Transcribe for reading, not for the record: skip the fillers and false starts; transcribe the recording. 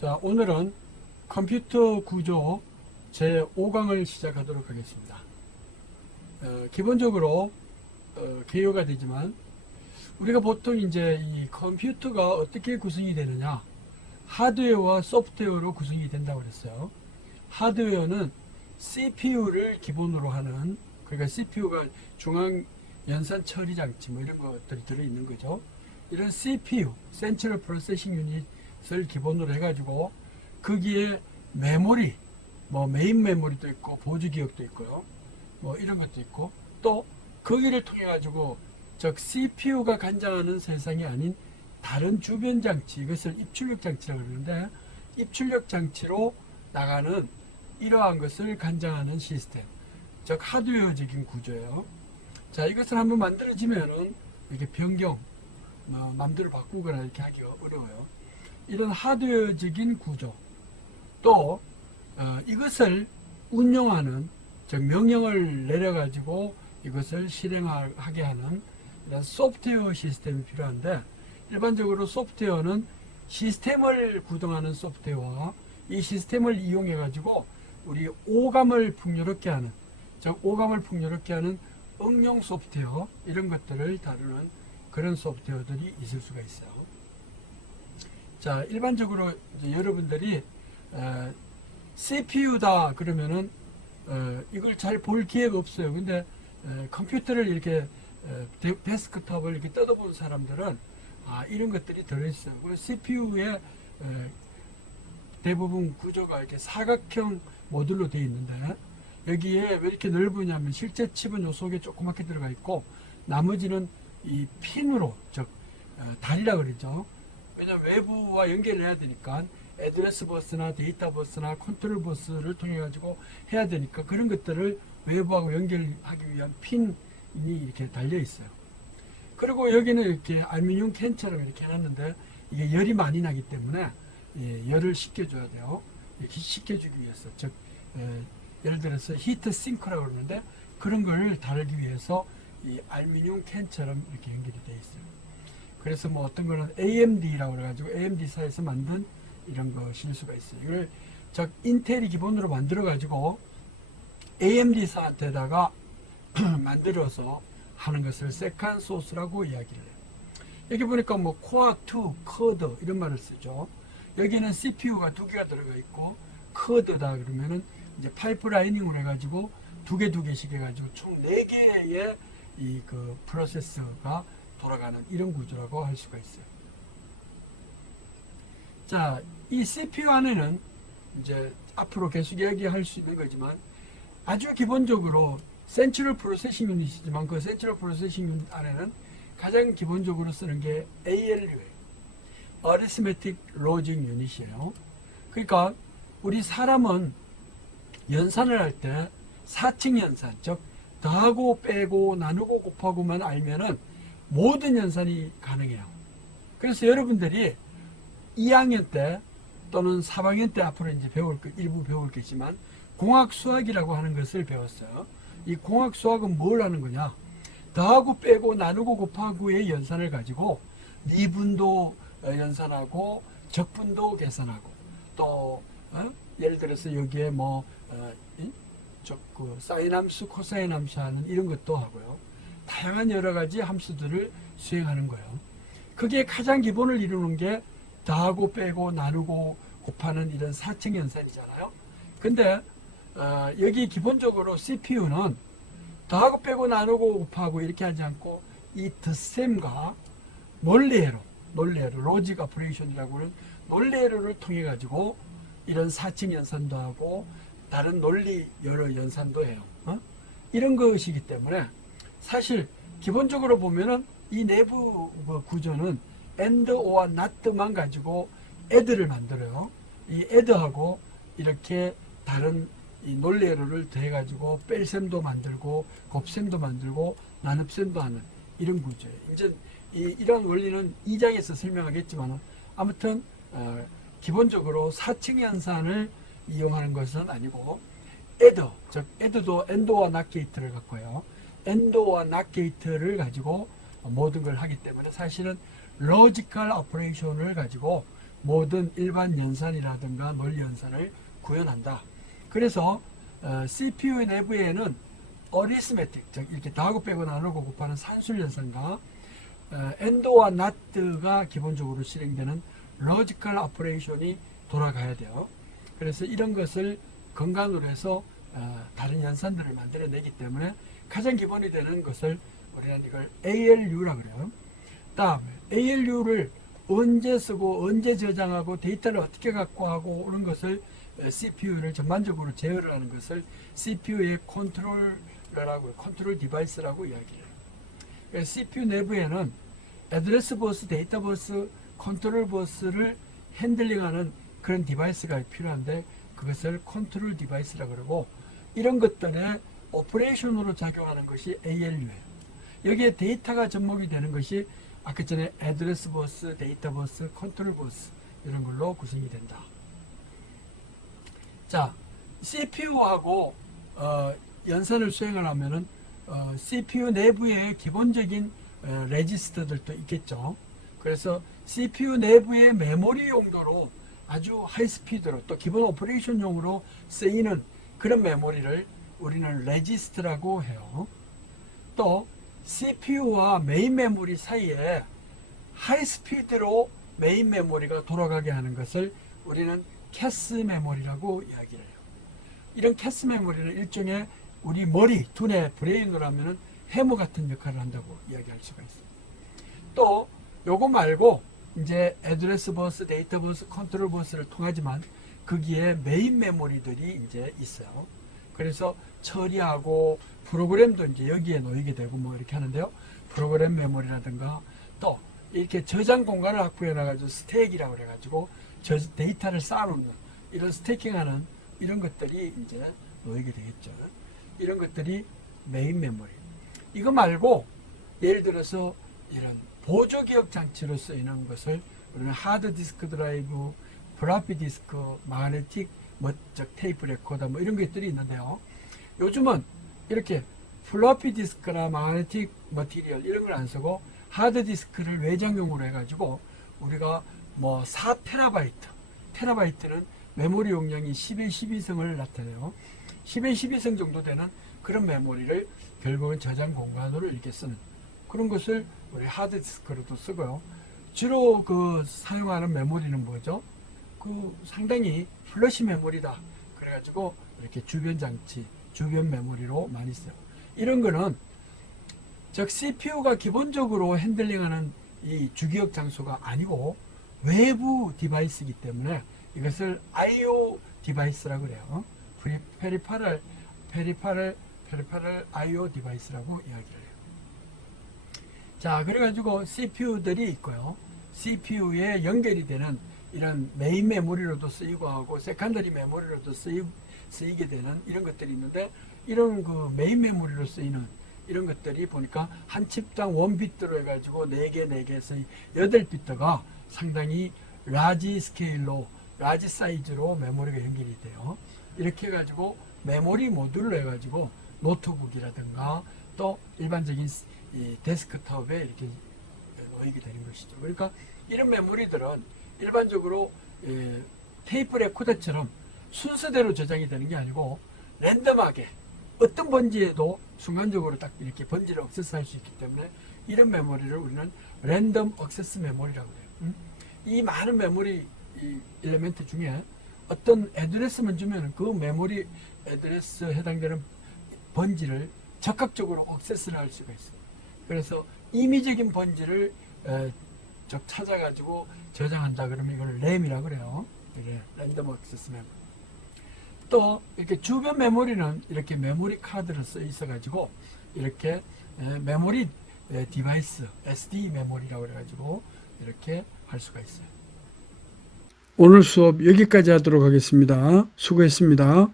자, 오늘은 컴퓨터 구조 제5강을 시작하도록 하겠습니다. 기본적으로 개요가 되지만 우리가 보통 이제 이 컴퓨터가 어떻게 구성이 되느냐, 하드웨어와 소프트웨어로 구성이 된다고 그랬어요. 하드웨어는 CPU를 기본으로 하는, 그러니까 CPU가 중앙 연산 처리 장치 뭐 이런 것들이 들어있는 거죠. 이런 CPU, Central Processing Unit을 기본으로 해가지고 거기에 메모리, 뭐 메인 메모리도 있고 보조 기억도 있고요. 뭐 이런 것도 있고, 또 거기를 통해 가지고 즉 CPU가 관장하는 세상이 아닌 다른 주변 장치, 이것을 입출력 장치라고 그러는데, 입출력 장치로 나가는 이러한 것을 관장하는 시스템, 즉 하드웨어적인 구조예요. 자, 이것을 한번 만들어지면은 이렇게 변경, 맘대로 바꾸거나 이렇게 하기가 어려워요. 이런 하드웨어적인 구조, 또 이것을 운영하는, 즉 명령을 내려가지고 이것을 실행하게 하는 이런 소프트웨어 시스템이 필요한데, 일반적으로 소프트웨어는 시스템을 구동하는 소프트웨어와 이 시스템을 이용해 가지고 우리 오감을 풍요롭게 하는, 즉 오감을 풍요롭게 하는 응용 소프트웨어, 이런 것들을 다루는 그런 소프트웨어들이 있을 수가 있어요. 자, 일반적으로 이제 여러분들이 CPU다 그러면은 이걸 잘 볼 기회가 없어요. 근데 컴퓨터를 이렇게 데스크톱을 이렇게 뜯어본 사람들은 이런 것들이 들어있어요. 그 CPU의 대부분 구조가 이렇게 사각형 모듈로 되어 있는데, 여기에 왜 이렇게 넓으냐면 실제 칩은 요 속에 조그맣게 들어가 있고, 나머지는 이 핀으로, 즉 다리라 그러죠. 왜냐하면 외부와 연결을 해야 되니까 애드레스 버스나 데이터 버스나 컨트롤 버스를 통해 가지고 해야 되니까 그런 것들을 외부하고 연결하기 위한 핀이 이렇게 달려 있어요. 그리고 여기는 이렇게 알루미늄 캔처럼 이렇게 해놨는데, 이게 열이 많이 나기 때문에 열을 식혀줘야 돼요. 이렇게 식혀주기 위해서, 즉 예를 들어서 히트 싱크라고 그러는데, 그런 걸 달기 위해서 이 알루미늄 캔처럼 이렇게 연결이 되어 있어요. 그래서 뭐 어떤 거는 AMD라고 그래가지고 AMD사에서 만든 이런 것일 수가 있어요. 이걸 즉 인텔이 기본으로 만들어가지고 AMD사한테다가 만들어서 하는 것을 세컨 소스라고 이야기를 해요. 여기 보니까 뭐 코어 2, 커드 이런 말을 쓰죠. 여기는 CPU가 두 개가 들어가 있고, 커드다 그러면은 이제 파이프라이닝을 해가지고 두 개씩 해가지고 총 4개의 이 그 프로세서가 돌아가는 이런 구조라고 할 수가 있어요. 자, 이 CPU 안에는 이제 앞으로 계속 이야기할 수 있는 거지만, 아주 기본적으로 센트럴 프로세싱 유닛이지만 그 센트럴 프로세싱 유닛 안에는 가장 기본적으로 쓰는 게 ALU예요. Arithmetic Logic Unit이에요. 그러니까 우리 사람은 연산을 할 때 4층 연산, 즉 더하고 빼고 나누고 곱하고만 알면은 모든 연산이 가능해요. 그래서 여러분들이 2학년 때 또는 3학년 때 앞으로 이제 일부 배울 거지만 공학 수학이라고 하는 것을 배웠어요. 이 공학 수학은 뭘 하는 거냐? 더하고 빼고 나누고 곱하고의 연산을 가지고 미분도 연산하고 적분도 계산하고, 또 예를 들어서 여기에 뭐 그 사인 함수, 코사인 함수 하는 이런 것도 하고요. 다양한 여러 가지 함수들을 수행하는 거예요. 그게 가장 기본을 이루는 게 더하고 빼고 나누고 곱하는 이런 4층 연산이잖아요. 근데 여기 기본적으로 CPU는 더하고 빼고 나누고 곱하고 이렇게 하지 않고 이 덧셈과 논리회로 로직 오퍼레이션이라고 하는 논리회로를 통해 가지고 이런 4층 연산도 하고 다른 논리 여러 연산도 해요. 이런 것이기 때문에 사실 기본적으로 보면은 이 내부 구조는 AND or NOT만 가지고 ADD를 만들어요. 이 ADD하고 이렇게 다른 이 논리회로를 더해가지고 뺄셈도 만들고 곱셈도 만들고 나눗셈도 하는 이런 구조예요. 이제 이런 원리는 2장에서 설명하겠지만, 아무튼 기본적으로 4층 연산을 이용하는 것은 아니고, ADD, 즉 ADD도 AND와 NOT 게이트를 갖고요. AND와 NOT 게이트를 가지고 모든 걸 하기 때문에 사실은 로지컬 오퍼레이션을 가지고 모든 일반 연산이라든가 논리 연산을 구현한다. 그래서 CPU 내부에는 어리스메틱, 즉 이렇게 더하고 빼고 나누고 곱하는 산술 연산과 엔도와 나트가 기본적으로 실행되는 로지컬 오퍼레이션이 돌아가야 돼요. 그래서 이런 것을 근간으로 해서 다른 연산들을 만들어내기 때문에 가장 기본이 되는 것을 우리는 이걸 ALU라고 그래요. 다음에 ALU를 언제 쓰고 언제 저장하고 데이터를 어떻게 갖고 하고 오는 것을 CPU를 전반적으로 제어를 하는 것을 CPU의 컨트롤러라고, 컨트롤 디바이스라고 이야기해요. CPU 내부에는 애드레스 버스, 데이터 버스, 컨트롤 버스를 핸들링하는 그런 디바이스가 필요한데 그것을 컨트롤 디바이스라고 그러고, 이런 것들의 오퍼레이션으로 작용하는 것이 ALU예요. 여기에 데이터가 접목이 되는 것이 아까 전에 애드레스 버스, 데이터 버스, 컨트롤 버스 이런 걸로 구성이 된다. 자, CPU하고 연산을 수행을 하면은 CPU 내부에 기본적인 레지스터들도 있겠죠. 그래서 CPU 내부의 메모리 용도로 아주 하이스피드로 또 기본 오퍼레이션용으로 쓰이는 그런 메모리를 우리는 레지스터라고 해요. 또 CPU와 메인 메모리 사이에 하이스피드로 메인 메모리가 돌아가게 하는 것을 우리는 캐스 메모리라고 이야기를 해요. 이런 캐스 메모리는 일종의 우리 머리, 두뇌, 브레인으로 하면은 해머 같은 역할을 한다고 이야기할 수가 있어요. 또 요거 말고 이제 애드레스 버스, 데이터 버스, 컨트롤 버스를 통하지만 거기에 메인 메모리들이 이제 있어요. 그래서 처리하고 프로그램도 이제 여기에 놓이게 되고 뭐 이렇게 하는데요. 프로그램 메모리라든가 또 이렇게 저장 공간을 확보해 놔가지고 스택이라고 그래가지고 데이터를 쌓아놓는 이런 스태킹하는 이런 것들이 이제 놓이게 되겠죠. 이런 것들이 메인 메모리. 이거 말고 예를 들어서 이런 보조 기억 장치로 쓰이는 것을 우리는 하드 디스크 드라이브, 플로피 디스크, 마그네틱 테이프 레코더 뭐 이런 것들이 있는데요. 요즘은 이렇게 플로피 디스크나 마그네틱 머티리얼 이런 걸 안 쓰고 하드 디스크를 외장용으로 해가지고 우리가 뭐 4테라바이트, 테라바이트는 메모리 용량이 10의 12성을 나타내요. 10의 12성 정도 되는 그런 메모리를 결국은 저장 공간으로 이렇게 쓰는 그런 것을 우리 하드 디스크로도 쓰고요. 주로 그 사용하는 메모리는 뭐죠? 그 상당히 플래시 메모리다. 그래가지고 이렇게 주변 장치, 주변 메모리로 많이 써요. 이런 거는 즉 CPU가 기본적으로 핸들링하는 이 주기억 장소가 아니고 외부 디바이스이기 때문에 이것을 I/O 디바이스라고 그래요. 페리파럴 I/O 디바이스라고 이야기를 해요. 자, 그래가지고 CPU들이 있고요. CPU에 연결이 되는 이런 메인 메모리로도 쓰이고 하고 세컨더리 메모리로도 쓰이게 되는 이런 것들이 있는데, 이런 그 메인 메모리로 쓰이는 이런 것들이 보니까 한 칩당 1비트로 해가지고 4개에서 8비트가 상당히 라지 스케일로, 라지 사이즈로 메모리가 연결이 돼요. 이렇게 해가지고 메모리 모듈로 해가지고 노트북이라든가 또 일반적인 이 데스크톱에 이렇게 놓이게 되는 것이죠. 그러니까 이런 메모리들은 일반적으로 테이프 레코더처럼 순서대로 저장이 되는 게 아니고 랜덤하게 어떤 번지에도 순간적으로 딱 이렇게 번지를 액세스할 수 있기 때문에 이런 메모리를 우리는 랜덤 액세스 메모리라고 해요. 이 많은 메모리 이 엘리멘트 중에 어떤 애드레스만 주면 그 메모리 애드레스에 해당되는 번지를 적극적으로 액세스를 할 수가 있어요. 그래서 임의적인 번지를 찾아가지고 저장한다 그러면 이걸 램이라고 그래요. 랜덤 액세스 메모리. 또 이렇게 주변 메모리는 이렇게 메모리 카드를 써 있어가지고 이렇게 메모리 디바이스 SD 메모리라고 그래가지고 이렇게 할 수가 있어요. 오늘 수업 여기까지 하도록 하겠습니다. 수고했습니다.